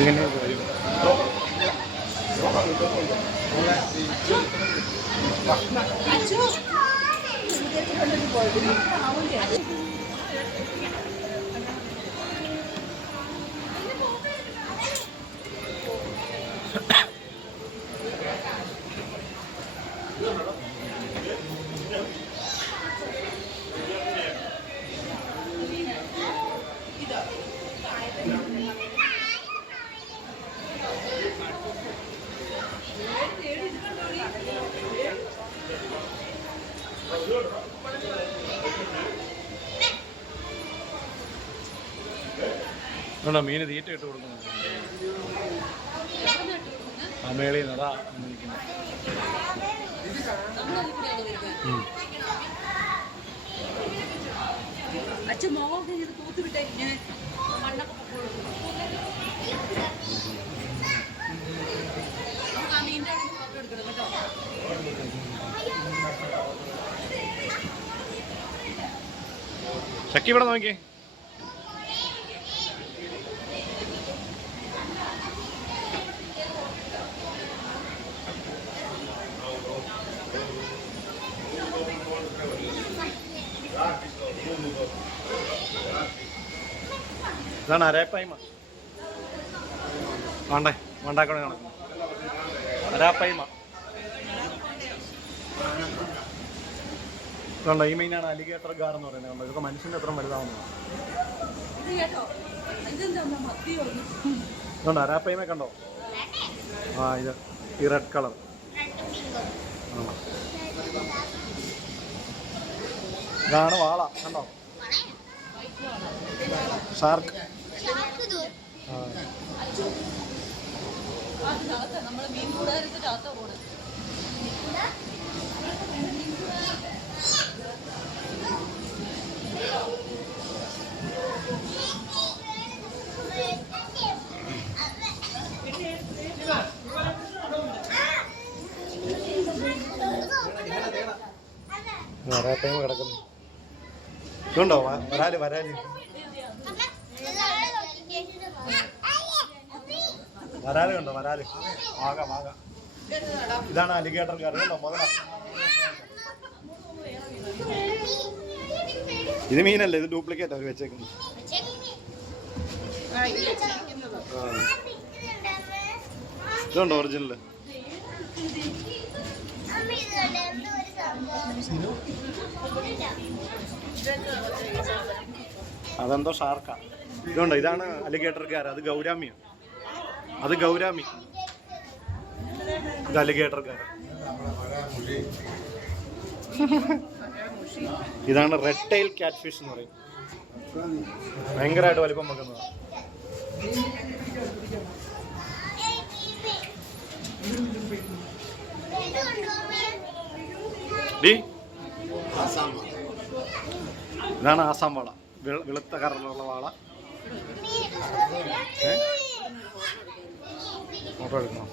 ഇങ്ങനെ വരും. ോ മീന് തീറ്റ ഇട്ട് കൊടുക്കുന്നു. ആ മേളിൽ നിന്ന് അതാ ഇരിക്കുന്നത്. അച്ഛൻ മോഹൊക്കെ ഇത് തൂത്തുവിട്ടേ ഇങ്ങനെ മണ്ണൊക്കെ നമുക്ക് ആ മീൻ്റെ ഫോട്ടോ എടുക്കണം കേട്ടോ. ശക്കി ഇവിടെ നോക്കിയേ. ഇതാണ് അരാപ്പായ്മ. വേണ്ടേ വേണ്ടാക്കണേ കണക്ക് അരാപ്പായ്മ. ഇതുണ്ടോ ഈ മീനാണ് അലിഗേറ്റർ ഗാർ എന്ന് പറയുന്നത്. കണ്ടോ ഇതൊക്കെ മനുഷ്യൻ്റെ അത്ര വലുതാവുന്നതാണ്. ഇതുണ്ടോ അരാപ്പായ്മ കണ്ടോ? ആ ഇത് ഈ റെഡ് കളർ. ഇതാണ് വാള കണ്ടോ? ഷാർക്ക്. നമ്മള് മീൻ കൂടാതെ ചാത്ത പോണ്. അരാപ്പായ്മ കിടക്കുന്നു. ഇതുണ്ടോ വരാല് വരാല് വരാല് കണ്ടോ? വരാല് വാഗ വാഗ. ഇതാണ് അലിഗേറ്റർ ഗാർ. കണ്ടോ മുതല. ഇത് മീനല്ല, ഇത് ഡ്യൂപ്ലിക്കേറ്റ് അവർ വെച്ചേക്കുന്നത്. ഇതുണ്ടോ ഒറിജിനല്? അതെന്തോ ഷാർക്കാ. ഇതുണ്ടോ ഇതാണ് അലിഗേറ്റർ ഗാർ. അത് ഗൗരാമിയാണ്. അത് ഗൗരാമി. ഇത് അലിഗേറ്റർ ഗാർ. ഇതാണ് റെഡ് ടൈൽ ക്യാറ്റ് ഫിഷ് എന്ന് പറയും. ഭയങ്കരമായിട്ട് വലിപ്പം വെക്കുന്നതാണ്. ഇതാണ് ആസാം വാള. വെളുത്ത കറലുള്ള വാള. ഫോട്ടോ എടുക്കണം.